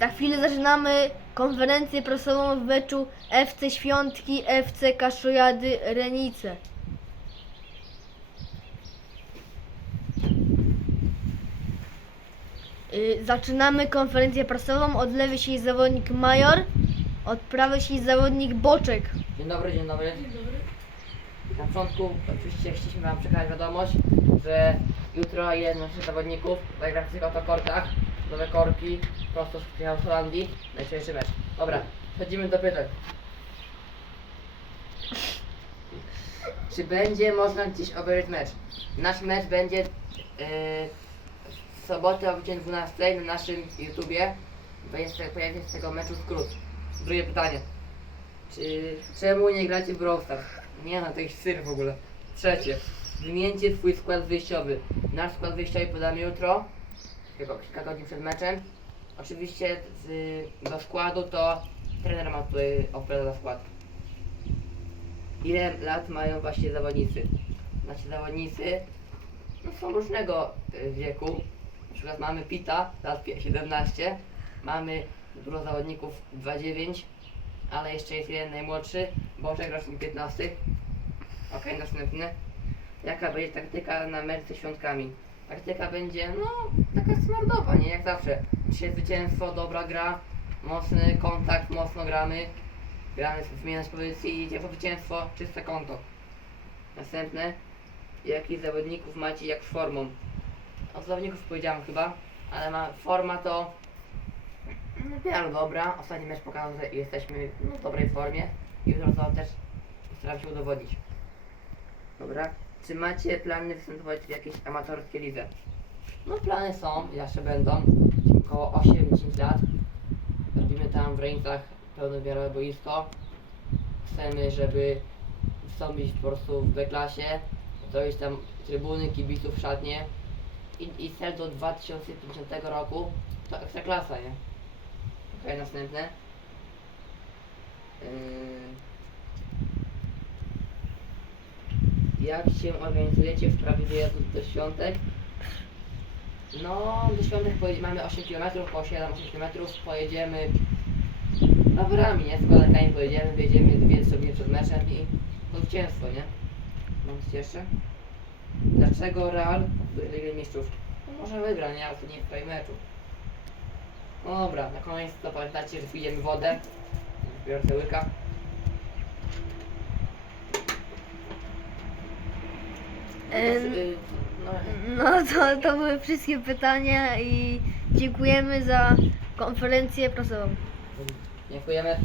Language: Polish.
Za chwilę zaczynamy konferencję prasową w meczu FC Świątki, FC Kaszojady Renice. Y, Zaczynamy konferencję prasową. Od lewej siedzi zawodnik Major, od prawej siedzi zawodnik Boczek. Dzień dobry, dzień dobry. Na początku oczywiście chcieliśmy Wam przekazać wiadomość, że jutro jeden z naszych zawodników zagra w tych oto korkach, nowe korki, prosto z Holandii, najczęstszy mecz. Dobra, przechodzimy do pytań. Czy będzie można gdzieś obejrzeć mecz? Nasz mecz będzie yy, w sobotę o godzinie 12 na naszym YouTubie. Będzie- Pojawi się z tego meczu skrót. Drugie pytanie. Czy czemu nie gracie w Brawl? Nie no, to jest syr w ogóle. Trzecie. Wymieńcie swój skład wyjściowy. Nasz skład wyjściowy podamy jutro, tylko kilka godzin przed meczem. Oczywiście z, do składu to trener ma tutaj opowiada skład. Ile lat mają właśnie zawodnicy? Nasi zawodnicy no, są różnego y, wieku. Na przykład mamy Pita, lat pie- 17. Mamy dużo zawodników 2,9 ale jeszcze jest jeden najmłodszy, Boczek rocznik 15. Okej, następny. Jaka będzie taktyka na mecz ze świątkami? Taktyka będzie, no, taka smartowa, nie? Jak zawsze. Dzisiaj zwycięstwo, dobra gra, mocny kontakt, mocno gramy. Gramy zmieniać pozycji i idzie po zwycięstwo, czyste konto. Następne. Jakich zawodników macie jak z formą? O zawodników powiedziałem chyba, ale ma forma to no dobra. Ostatni mecz pokazał, że jesteśmy no, w dobrej formie. Jutro to też postaram się udowodnić. Dobra. Czy macie plany występować w jakiejś amatorskiej lidze? No plany są, jeszcze będą. Około 8-10 lat. Robimy tam w Reńcach pełnowymiarowe boisko. Chcemy, żeby wystąpić po prostu w B-klasie. Zrobić tam trybuny, kibiców, szatnie. I, I cel do 2050 roku to ekstraklasa, nie? Okej, następne. Yy... Jak się organizujecie w sprawie wyjazdu do świątek? No, do świątek mamy 8 km, po 7-8 km, pojedziemy rowerami, nie? Z koleżankami pojedziemy, wyjedziemy dwie sobie przed meczem i to zwycięstwo, nie? Mam coś jeszcze? Dlaczego Real Lidze Mistrzów? No może wygra, nie? Ale to nie w twojej meczu. No dobra, na koniec to pamiętajcie, że pijemy wodę. Biorę łyka. No. no to, to były wszystkie pytania i dziękujemy za konferencję prasową. Dziękujemy.